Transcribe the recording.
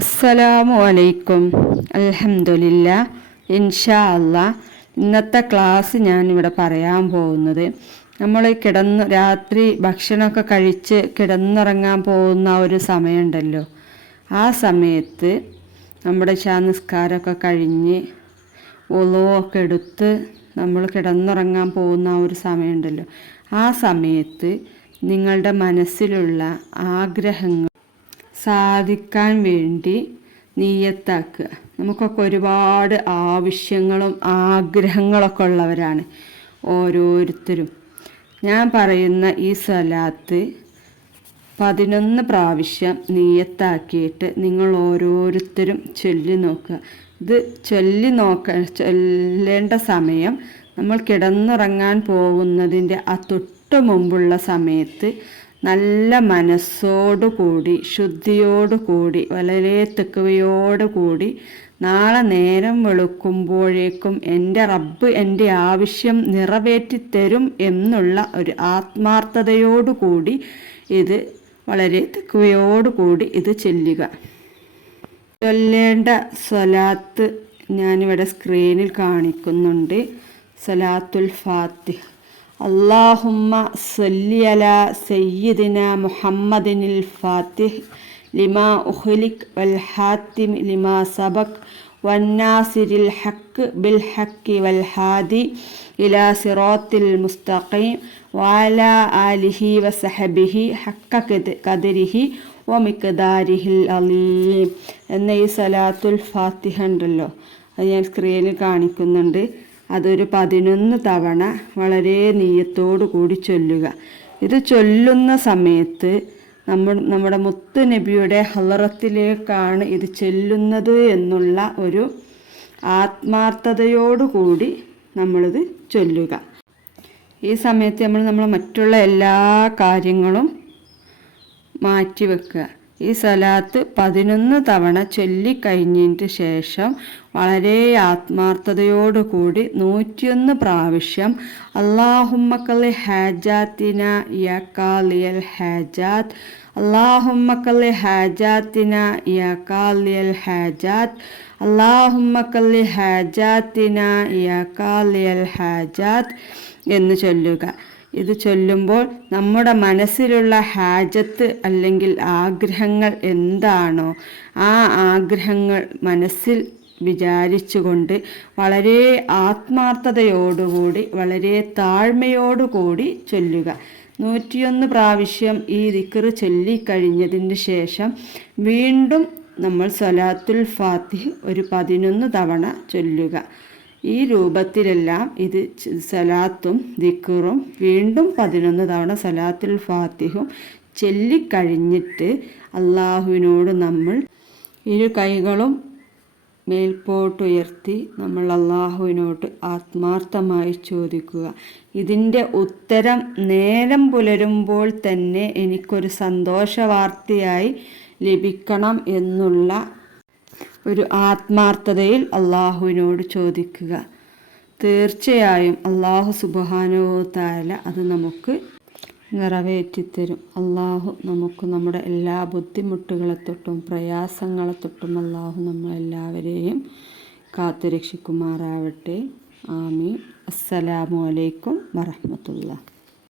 അസ്സലാമു അലൈക്കും. അൽഹംദുലില്ലാ. ഇൻഷാ അല്ലാ ഇന്നത്തെ ക്ലാസ് ഞാനിവിടെ പറയാൻ പോകുന്നത് നമ്മൾ രാത്രി ഭക്ഷണമൊക്കെ കഴിച്ച് കിടന്നുറങ്ങാൻ പോകുന്ന ഒരു സമയമുണ്ടല്ലോ, ആ സമയത്ത് നമ്മുടെ നിസ്കാരമൊക്കെ കഴിഞ്ഞ് വുളുവൊക്കെ എടുത്ത് നമ്മൾ കിടന്നുറങ്ങാൻ പോകുന്ന ആ ഒരു സമയമുണ്ടല്ലോ, ആ സമയത്ത് നിങ്ങളുടെ മനസ്സിലുള്ള ആഗ്രഹങ്ങൾ സാധിക്കാൻ വേണ്ടി നിയ്യത്താക്കുക. നമുക്കൊക്കെ ഒരുപാട് ആവശ്യങ്ങളും ആഗ്രഹങ്ങളൊക്കെ ഉള്ളവരാണ് ഓരോരുത്തരും. ഞാൻ പറയുന്ന ഈ സ്വലാത്ത് 11 പ്രാവശ്യം നിയ്യത്താക്കിയിട്ട് നിങ്ങൾ ഓരോരുത്തരും ചൊല്ലി നോക്കുക. ഇത് ചൊല്ലേണ്ട സമയം നമ്മൾ കിടന്നുറങ്ങാൻ പോകുന്നതിൻ്റെ ആ തൊട്ട് മുമ്പുള്ള സമയത്ത് നല്ല മനസ്സോടുകൂടി ശുദ്ധിയോടുകൂടി വളരെ തെക്കുവയോടുകൂടി നാളെ നേരം വെളുക്കുമ്പോഴേക്കും എൻ്റെ റബ്ബ് എൻ്റെ ആവശ്യം നിറവേറ്റിത്തരും എന്നുള്ള ഒരു ആത്മാർത്ഥതയോടുകൂടി ഇത് വളരെ തെക്കുവയോടുകൂടി ഇത് ചൊല്ലുക. ചൊല്ലേണ്ട സ്വലാത്ത് ഞാനിവിടെ സ്ക്രീനിൽ കാണിക്കുന്നുണ്ട്. സ്വലാത്തുൽ ഫാത്തിഹ. അല്ലാഹുമ്മ സല്ലി അലാ സയ്യിദിന മുഹമ്മദിനിൽ ഫാത്തിഹ് ലിമാ ഉഖ്ലിഖ് വൽ ഹാത്തിം ലിമാ സബഖ് വന്നാസിരിൽ ഹഖ് ബിൽ ഹഖ് വൽ ഹാദി ഇലാ സിറാത്തിൽ മുസ്തഖീം വഅലാ ആലിഹി വസഹബിഹി ഹഖ ഖദരിഹി വമിഖ്ദാരിഹിൽ അലീം എന്ന ഈ സലാത്തുൽ ഫാത്തിഹ ഉണ്ടല്ലോ, അത് ഞാൻ സ്ക്രീനിൽ കാണിക്കുന്നുണ്ട്. അതൊരു 11 തവണ വളരെ നിയ്യത്തോടു കൂടി ചൊല്ലുക. ഇത് ചൊല്ലുന്ന സമയത്ത് നമ്മുടെ മുത്ത് നബിയുടെ ഹളറത്തിലേക്കാണ് ഇത് ചൊല്ലുന്നത് എന്നുള്ള ഒരു ആത്മാർത്ഥതയോടുകൂടി നമ്മളിത് ചൊല്ലുക. ഈ സമയത്ത് നമ്മൾ മറ്റുള്ള എല്ലാ കാര്യങ്ങളും മാറ്റിവെക്കുക. ഈ സലാത്ത് 11 തവണ ചൊല്ലിക്കഴിഞ്ഞതിന് ശേഷം വളരെ ആത്മാർത്ഥതയോടുകൂടി 101 പ്രാവശ്യം അല്ലാഹുമ്മ ഖളി ഹാജാത്തിന യാ ഖാലിയൽ ഹാജാത്ത്, അല്ലാഹുമ്മ ഖളി ഹാജാത്തിന യാ ഖാലിയൽ ഹാജാത്ത്, അല്ലാഹുമ്മ ഖളി ഹാജാത്തിന യാ ഖാലിയൽ ഹാജാത്ത് എന്ന് ചൊല്ലുക. ഇത് ചൊല്ലുമ്പോൾ നമ്മുടെ മനസ്സിലുള്ള ഹാജത്ത് അല്ലെങ്കിൽ ആഗ്രഹങ്ങൾ എന്താണോ ആ ആഗ്രഹങ്ങൾ മനസ്സിൽ വിചാരിച്ചുകൊണ്ട് വളരെ ആത്മാർത്ഥതയോടുകൂടി വളരെ താഴ്മയോടുകൂടി ചൊല്ലുക. 101 പ്രാവശ്യം ഈ ദിക്ർ ചൊല്ലിക്കഴിഞ്ഞതിന് ശേഷം വീണ്ടും നമ്മൾ സ്വലാത്തുൽ ഫാത്തിഹ് ഒരു 11 തവണ ചൊല്ലുക. ഈ രൂപത്തിലെല്ലാം ഇത് സലാത്തും ദിക്റും വീണ്ടും 11 തവണ സലാത്തുൽ ഫാത്തിഹും ചൊല്ലിക്കഴിഞ്ഞിട്ട് അള്ളാഹുവിനോട് നമ്മൾ ഇരു കൈകളും മേൽപോട്ടുയർത്തി നമ്മൾ അള്ളാഹുവിനോട് ആത്മാർത്ഥമായി ചോദിക്കുക. ഇതിൻ്റെ ഉത്തരം നേരം പുലരുമ്പോൾ തന്നെ എനിക്കൊരു സന്തോഷ വാർത്തയായി ലഭിക്കണം എന്നുള്ള ഒരു ആത്മാർത്ഥതയിൽ അള്ളാഹുവിനോട് ചോദിക്കുക. തീർച്ചയായും അള്ളാഹു സുബ്ഹാനഹു വ തആല അത് നമുക്ക് നിറവേറ്റിത്തരും. അള്ളാഹു നമുക്ക് നമ്മുടെ എല്ലാ ബുദ്ധിമുട്ടുകളെ തൊട്ടും പ്രയാസങ്ങളെ തൊട്ടും അള്ളാഹു നമ്മളെല്ലാവരെയും കാത്തുരക്ഷിക്കുമാറാവട്ടെ. ആമീൻ. അസ്സലാമു അലൈക്കും വറഹ്മത്തുള്ളാഹി.